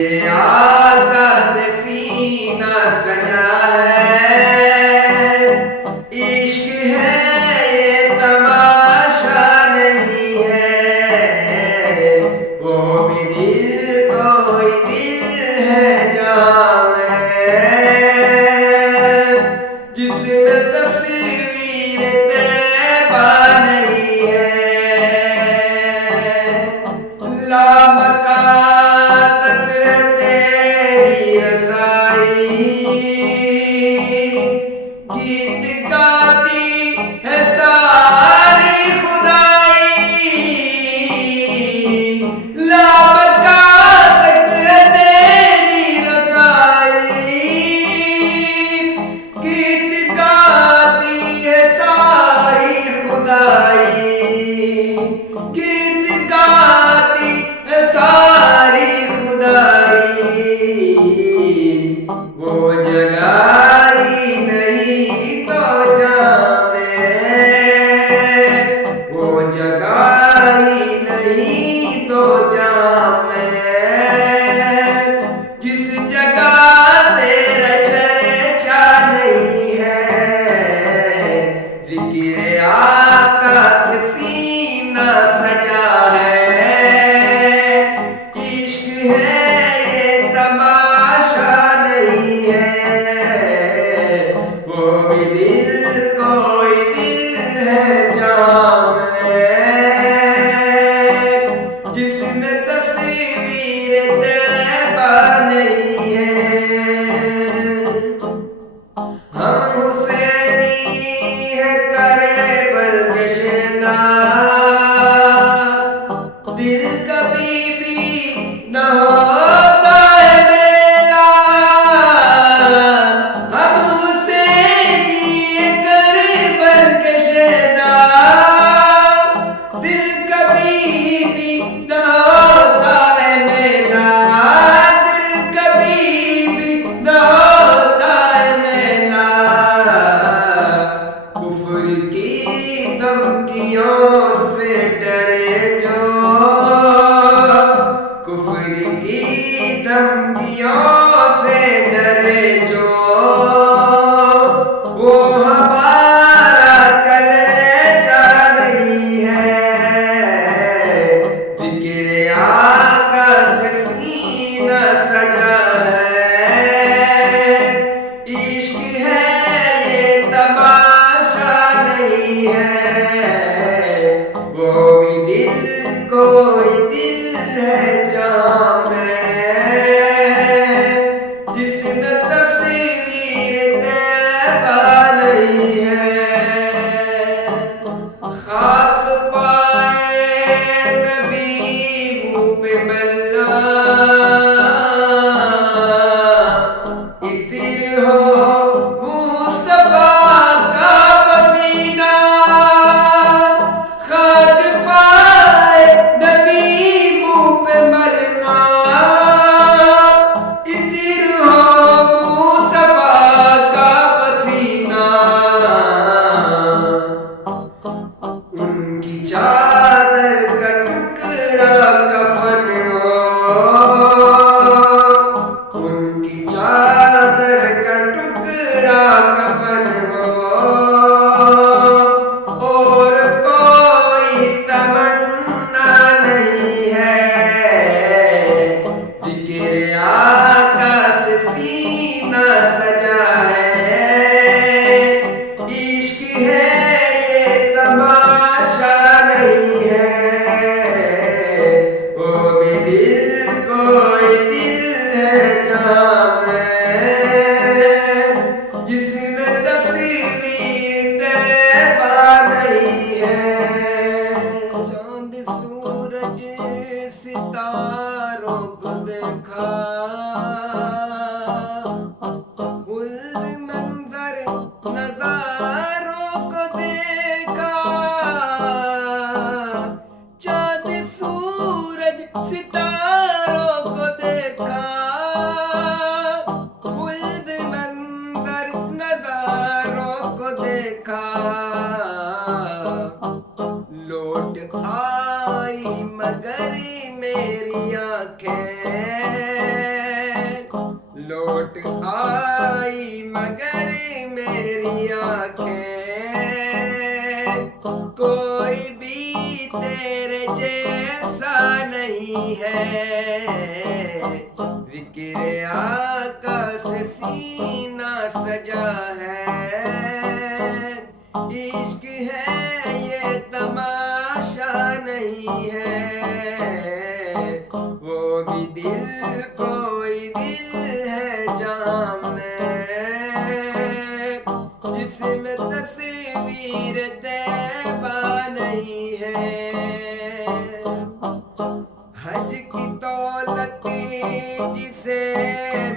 ये आकाश सीना सजा है, इश्क है ये तमाशा नहीं है। वो भी दिल कोई दिल है जामे, जिसमें तस्वीर तैबा नहीं है। लामकान गीत गाती है सारी खुदाई, लापता तक है तेरी रसाई। गीत गाती है सारी खुदाई, गीत गाती है सारी खुदाई। वो जगह जिस जगह तेरा चर्चा नहीं है, जिक्र आकाश सीना सजा है। इश्क है ये तमाशा नहीं है, वो भी दिल कोई दिल है जामे, जिसमें तस्वीर तैबा नहीं है। हम हुसैनी है करे बलकशना, दिल कभी भी न होता है मेला। हम हुसैनी है करे बलकशना, दिल कभी भी न होता है मेला। दिल कभी भी न होता है मेला। कुफ्र की धमकियों से डरे जो, कुफ्र की धमकियों से डरे जो, वो हमारा कलेजा नहीं है। जिक्र आकाश सीना सजा है, इश्क है ये तमाशा नहीं है। वो भी दिल कोई दिल है जामे, जिसमें तस्वीर तैबा नहीं है। खाक पाए नबी मुँह पे मल्ला, इत्र हो मुस्तफा का पसीना। खाक पाए नबी मुँह पे मलना, इत्र हो मुस्तफा का पसीना। उनकी चादर का टुकड़ा कफन हो, उनकी चादर का टुकड़ा कफन हो। और कोई तमन्ना नहीं है, जिक्र आकाश सीना सजा है। इश्क है ये तमाशा नहीं है, वो भी दिल कोई दिल है जामे, जिसमें तस्वीर तैबा नहीं है। चांद सूरज सितारों को देखा, गुल मंजर नजारों को देखा। चांद सूरज सितारों को देखा, खुल्द मंजर नजारों को देखा। लौट आई मगर मेरी आंखें, तेरे जैसा नहीं है। जिक्र आका से सीना सजा है। इश्क है ये तमाशा नहीं है। वो भी दिल कोई दिल है जहाँ में, जिसमें तस्वीर तैबा नहीं है। हज की दौलत जिसे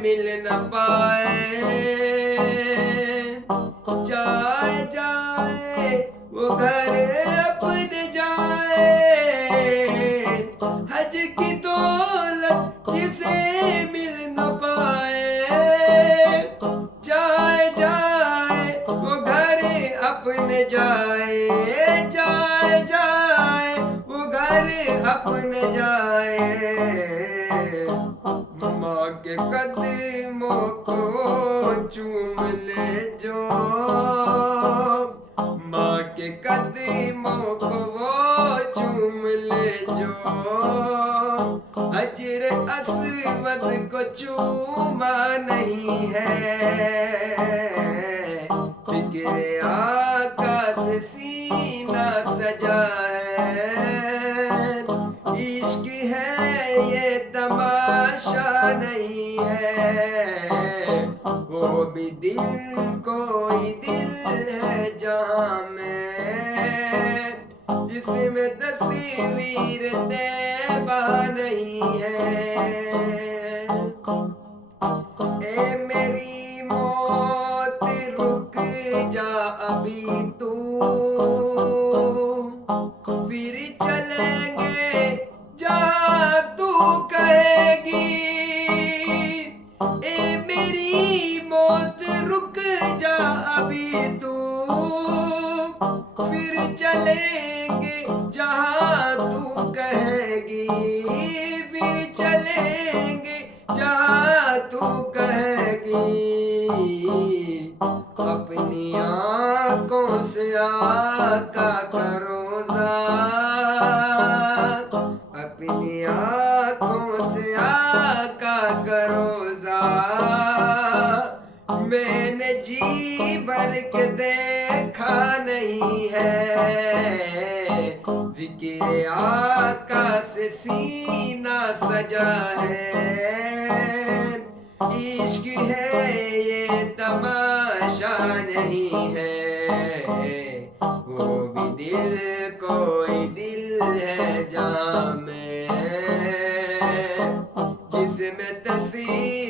मिल न पाए, जाए जाए वो घर अपने जाए। हज की दौलत जिसे मिल न पाए, जाए जाए वो घर अपने जाए। जाए जाए वो घर अपने जाए। माँ के कदमों को चूम ले जो, माँ के कदमों को वो चूम ले जो। हजर अस्वद को चूमा नहीं है। फिक्र आका से सीना सजा है। इश्क है ये तमाशा नहीं है। वो भी दिल कोई दिल है जहाँ में, जिसमें तस्वीर तैबा नहीं है। ए मेरी मौत रुक जा अभी तू, फिर चलेंगे जहाँ तू कहेगी। ए मेरी मौत रुक जा अभी तू, फिर चलेंगे जहाँ तू कहेगी। फिर चलेंगे जहाँ तू कहेगी। अपनी आँखों से आका करो ज़ात, अपनी आँखों से आका करो ज़ात। मैंने जी भर के देखा नहीं है। जिक्र आका से सीना सजा है। इश्क है ये तमाशा नहीं है। वो भी दिल कोई दिल है जहाँ में, जिसमें तस्वीर